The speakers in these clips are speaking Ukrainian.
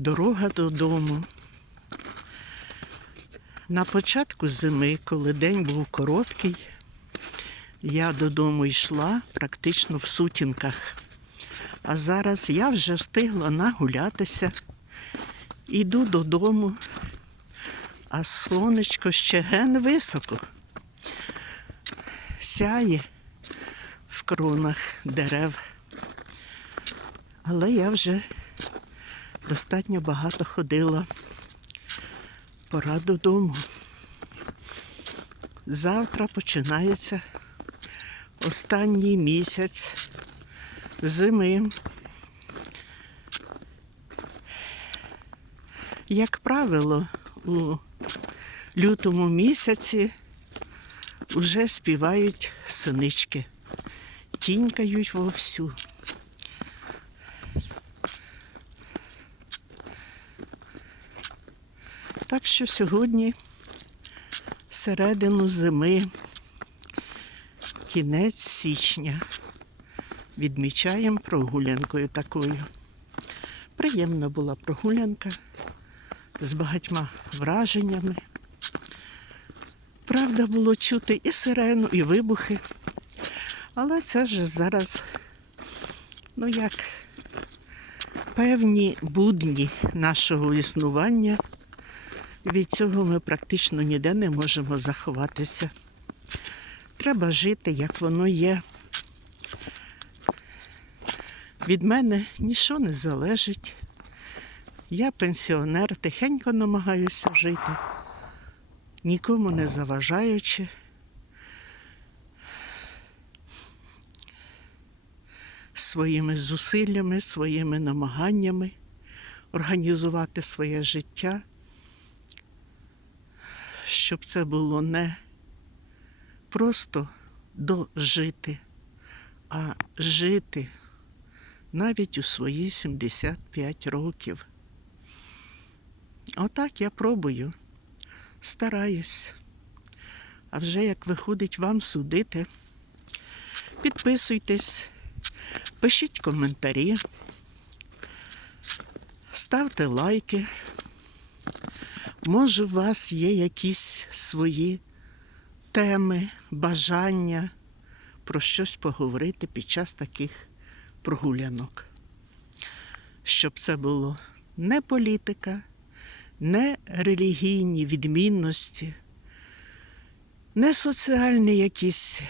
Дорога додому. На початку зими, коли день був короткий, я додому йшла практично в сутінках. А зараз я вже встигла нагулятися. Іду додому, а сонечко ще ген високо. Сяє в кронах дерев. Але я вже достатньо багато ходила. Пора додому. Завтра починається останній місяць зими. Як правило, у лютому місяці вже співають синички, тінькають вовсю. Так що сьогодні середину зими, кінець січня. Відмічаємо прогулянкою такою. Приємна була прогулянка з багатьма враженнями. Правда, було чути і сирену, і вибухи. Але це ж зараз, ну як, певні будні нашого існування. Від цього ми практично ніде не можемо заховатися. Треба жити, як воно є. Від мене нічого не залежить. Я пенсіонер, тихенько намагаюся жити, нікому не заважаючи. Своїми зусиллями, своїми намаганнями організувати своє життя щоб це було не просто дожити, а жити навіть у свої 75 років. Отак я пробую, стараюсь. А вже як виходить вам судити, підписуйтесь, пишіть коментарі, ставте лайки. Може, у вас є якісь свої теми, бажання про щось поговорити під час таких прогулянок. Щоб це було не політика, не релігійні відмінності, не соціальні якісь,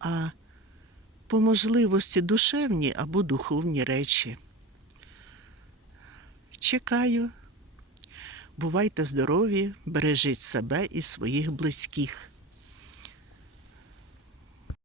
а по можливості душевні або духовні речі. Чекаю. Бувайте здорові, бережіть себе і своїх близьких.